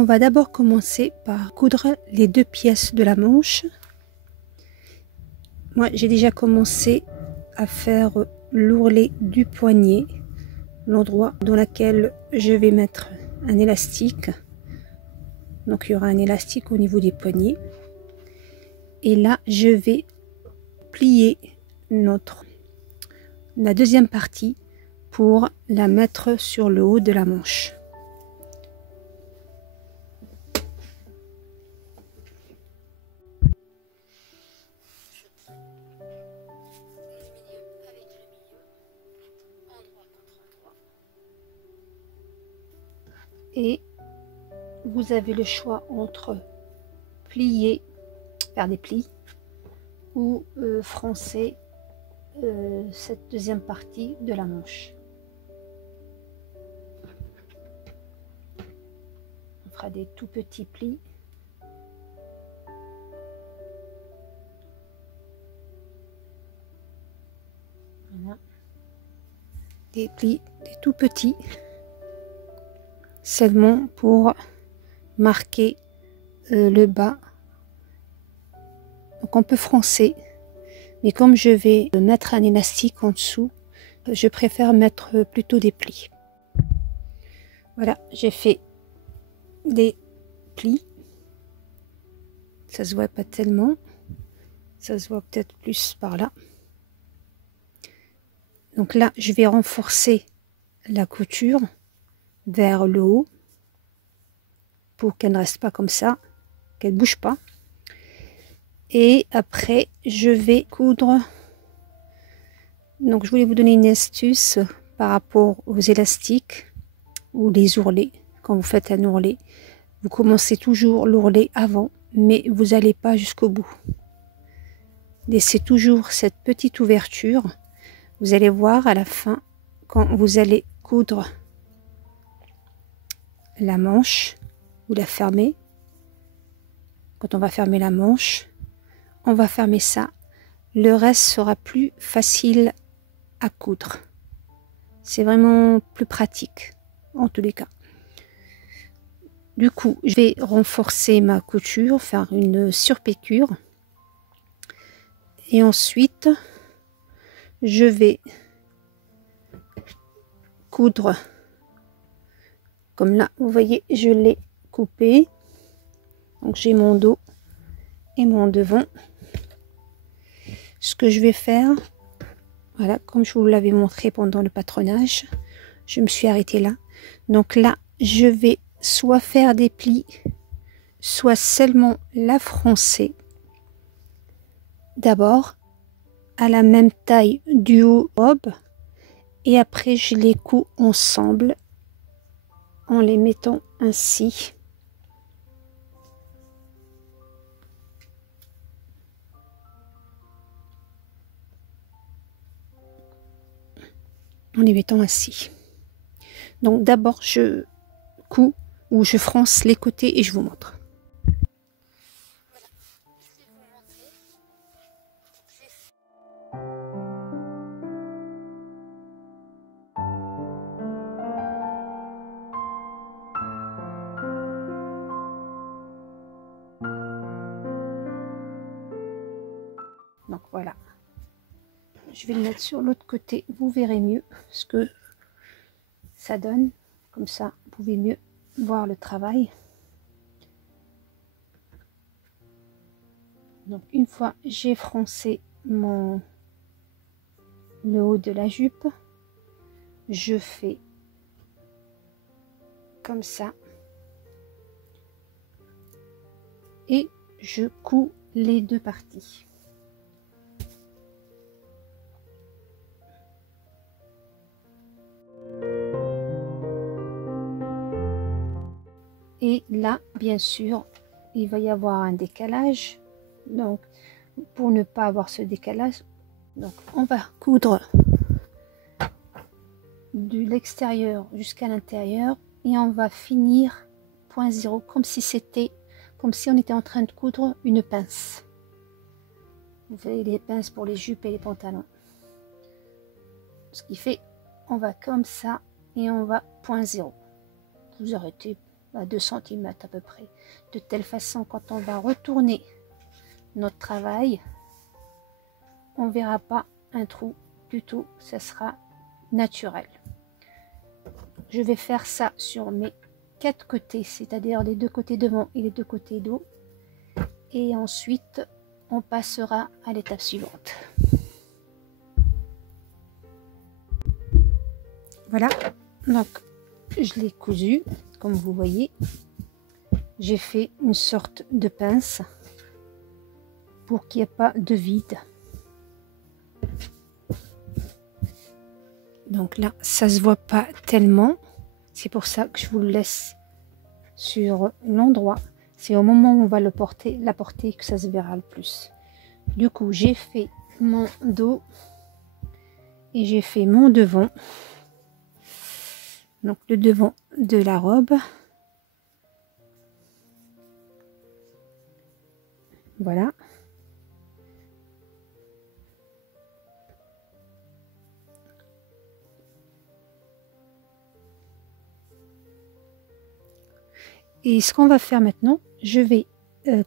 on va d'abord commencer par coudre les deux pièces de la manche. Moi, j'ai déjà commencé à faire l'ourlet du poignet, l'endroit dans lequel je vais mettre un élastique. Donc, il y aura un élastique au niveau des poignets. Et là, je vais plier la deuxième partie pour la mettre sur le haut de la manche. Et vous avez le choix entre plier, faire des plis, ou froncer cette deuxième partie de la manche. On fera des tout petits plis. Voilà. Des plis, des tout petits. Seulement pour marquer le bas. Donc on peut froncer, mais comme je vais mettre un élastique en dessous, je préfère mettre plutôt des plis. Voilà, j'ai fait des plis. Ça se voit pas tellement, ça se voit peut-être plus par là. Donc là, je vais renforcer la couture vers le haut pour qu'elle ne reste pas comme ça, qu'elle bouge pas. Et après, je vais coudre. Donc, je voulais vous donner une astuce par rapport aux élastiques ou les ourlets. Quand vous faites un ourlet, vous commencez toujours l'ourlet avant, mais vous n'allez pas jusqu'au bout. Laissez toujours cette petite ouverture. Vous allez voir à la fin, quand vous allez coudre la manche, vous la fermez. Quand on va fermer la manche, on va fermer ça. Le reste sera plus facile à coudre. C'est vraiment plus pratique, en tous les cas. Du coup, je vais renforcer ma couture, faire une surpiqûre. Et ensuite, je vais coudre. Comme là, vous voyez, je l'ai coupé. Donc, j'ai mon dos et mon devant. Ce que je vais faire, voilà, comme je vous l'avais montré pendant le patronage, je me suis arrêtée là. Donc là, je vais soit faire des plis, soit seulement la froncer. D'abord, à la même taille du haut robe, et après je les couds ensemble en les mettant ainsi. En les mettant ainsi. Donc d'abord je couds ou je fronce les côtés et je vous montre. Donc voilà. Je vais le mettre sur l'autre côté, vous verrez mieux ce que ça donne. Comme ça, vous pouvez mieux voir le travail. Donc une fois j'ai froncé le haut de la jupe, je fais comme ça et je couds les deux parties. Et là, bien sûr, il va y avoir un décalage. Donc, pour ne pas avoir ce décalage, donc on va coudre de l'extérieur jusqu'à l'intérieur et on va finir point zéro comme si on était en train de coudre une pince. Vous voyez les pinces pour les jupes et les pantalons. Ce qui fait, on va comme ça et on va point zéro. Vous arrêtez à 2 cm à peu près, de telle façon quand on va retourner notre travail, on verra pas un trou du tout, ça sera naturel. Je vais faire ça sur mes 4 côtés, c'est-à-dire les 2 côtés devant et les 2 côtés dos, et ensuite on passera à l'étape suivante. Voilà, donc je l'ai cousu comme vous voyez. J'ai fait une sorte de pince pour qu'il n'y ait pas de vide. Donc là, ça se voit pas tellement. C'est pour ça que je vous le laisse sur l'endroit. C'est au moment où on va la porter que ça se verra le plus. Du coup, j'ai fait mon dos et j'ai fait mon devant. Donc le devant de la robe. Voilà. Et ce qu'on va faire maintenant, je vais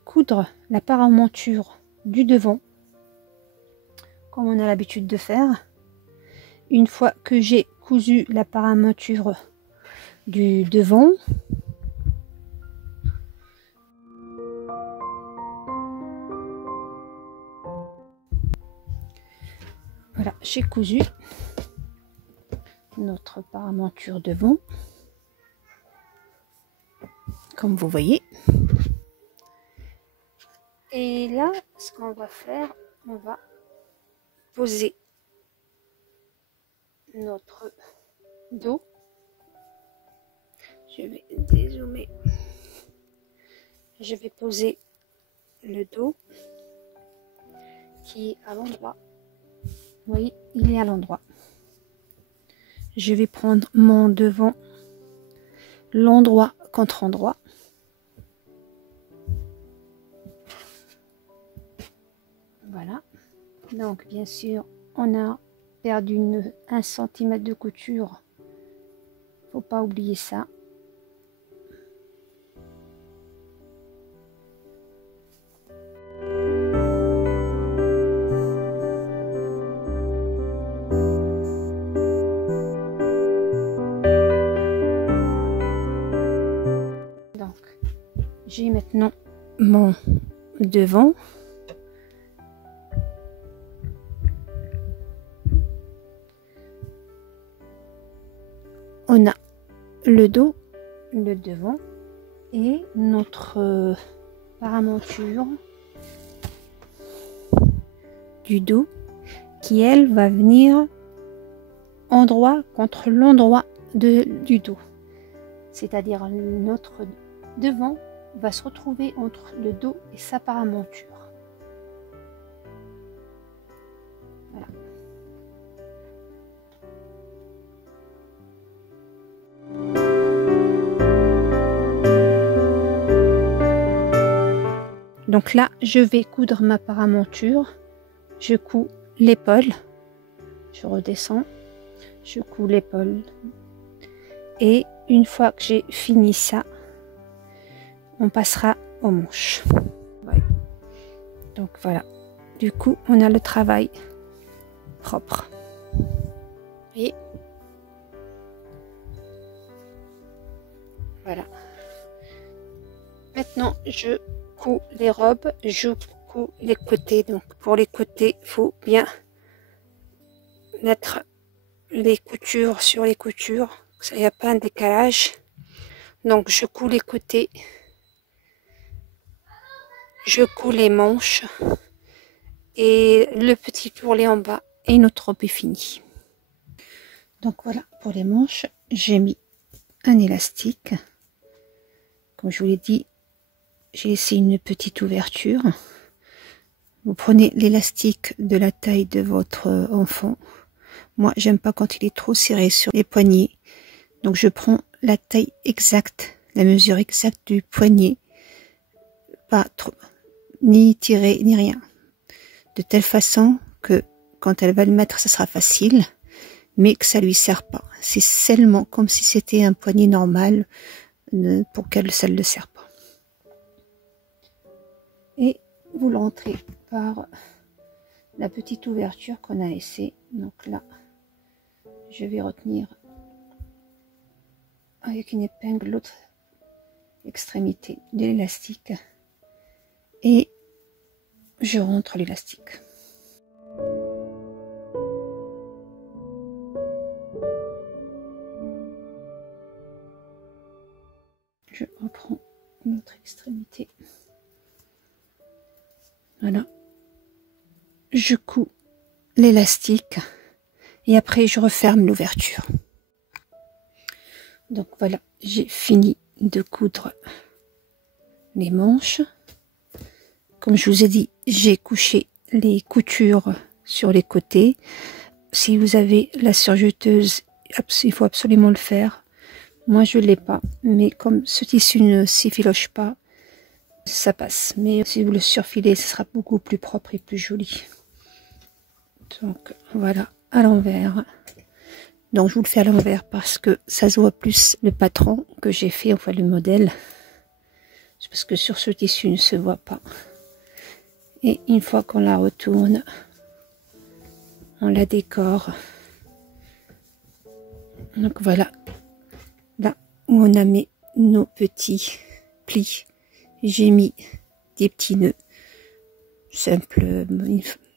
coudre la paramonture du devant, comme on a l'habitude de faire. Une fois que j'ai cousu la paramonture du devant, voilà, j'ai cousu notre paramonture devant, comme vous voyez. Et là, ce qu'on va faire, on va poser notre dos. Je vais dézoomer. Je vais poser le dos qui est à l'endroit. Oui, il est à l'endroit. Je vais prendre mon devant, l'endroit contre endroit. Voilà. Donc, bien sûr, on a perdu 1 cm de couture. Faut pas oublier ça. Donc, j'ai maintenant mon devant. On a le dos, le devant et notre paramonture du dos qui elle va venir endroit contre l'endroit du dos, c'est-à-dire notre devant va se retrouver entre le dos et sa paramonture. Voilà. Donc là, je vais coudre ma paramonture. Je couds l'épaule. Je redescends. Je couds l'épaule. Et une fois que j'ai fini ça, on passera aux manches. Ouais. Donc voilà. Du coup, on a le travail propre. Et voilà. Maintenant, je couds les robes, je couds les côtés. Donc pour les côtés, il faut bien mettre les coutures sur les coutures, il n'y a pas un décalage. Donc je couds les côtés, je couds les manches et le petit tourlet en bas et notre robe est finie. Donc voilà, pour les manches, j'ai mis un élastique. Comme je vous l'ai dit, j'ai laissé une petite ouverture. Vous prenez l'élastique de la taille de votre enfant. Moi, j'aime pas quand il est trop serré sur les poignets. Donc je prends la taille exacte, la mesure exacte du poignet. Pas trop, ni tiré, ni rien. De telle façon que quand elle va le mettre, ça sera facile, mais que ça lui sert pas. C'est seulement comme si c'était un poignet normal. pour qu'elle ça ne le serre pas. Et vous le rentrez par la petite ouverture qu'on a laissée. Donc là, je vais retenir avec une épingle l'autre extrémité de l'élastique et je rentre l'élastique. Je reprends l'autre extrémité. Voilà. Je couds l'élastique et après je referme l'ouverture. Donc voilà, j'ai fini de coudre les manches. Comme je vous ai dit, j'ai couché les coutures sur les côtés. Si vous avez la surjeteuse, il faut absolument le faire. Moi je ne l'ai pas, mais comme ce tissu ne s'effiloche pas, ça passe. Mais si vous le surfilez, ce sera beaucoup plus propre et plus joli. Donc voilà, à l'envers. Donc je vous le fais à l'envers parce que ça se voit plus le patron que j'ai fait, enfin le modèle. C'est parce que sur ce tissu ne se voit pas. Et une fois qu'on la retourne, on la décore. Donc voilà, là où on a mis nos petits plis, j'ai mis des petits nœuds simples,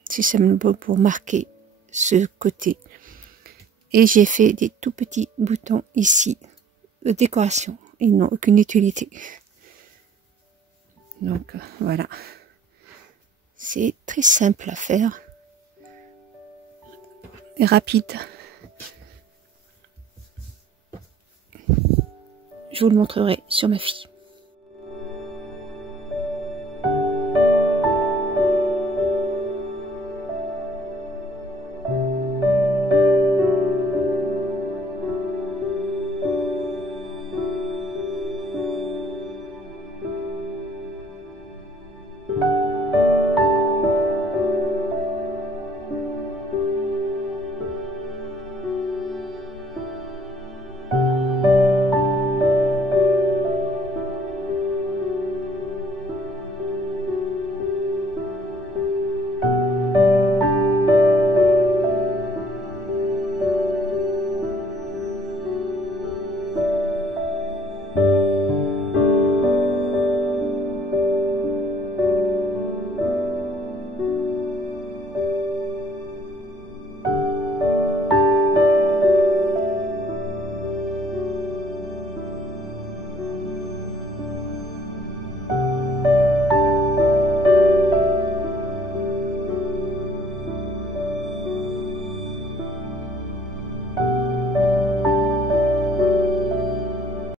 c'est simplement pour marquer ce côté. Et j'ai fait des tout petits boutons ici de décoration. Ils n'ont aucune utilité. Donc voilà. C'est très simple à faire. Et rapide. Je vous le montrerai sur ma fille.